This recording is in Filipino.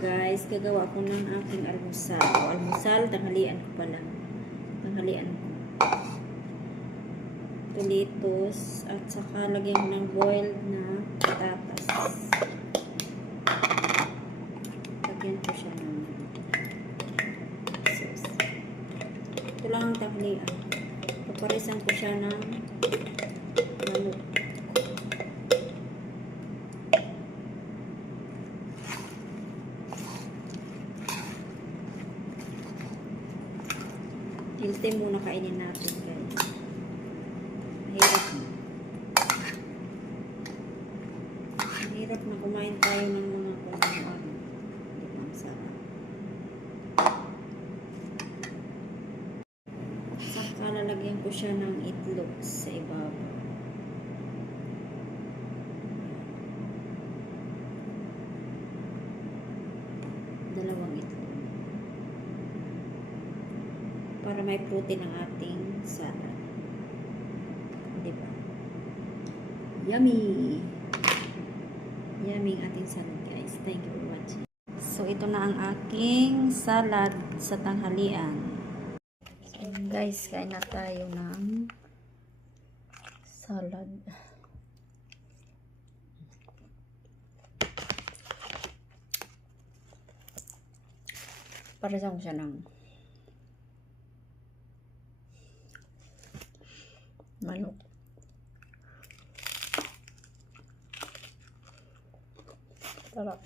guys, gagawa ko ng aking almusal. Almusal, tanghalian ko pa lang. Tanghalian ko. Tulitos at saka lagyan ko ng boiled na patatas. Lagyan ko siya ng sauce. Ito lang ang tanghalian. Paparisan ko siya ng manok. Healthy muna kainin natin, guys. Mahirap na. Mahirap na kumain tayo ng mga kung-ano. Hindi pa ang sarap. Saka lalagyan ko siya ng itlog sa ibabaw. Dalawang itlog. Para may protein ang ating salad. Diba? Yummy! Yummy ang ating salad, guys. Thank you for watching. So, ito na ang aking salad sa tanghalian. So, guys, kain na tayo ng salad. Para ko siya ng manok. Sarap.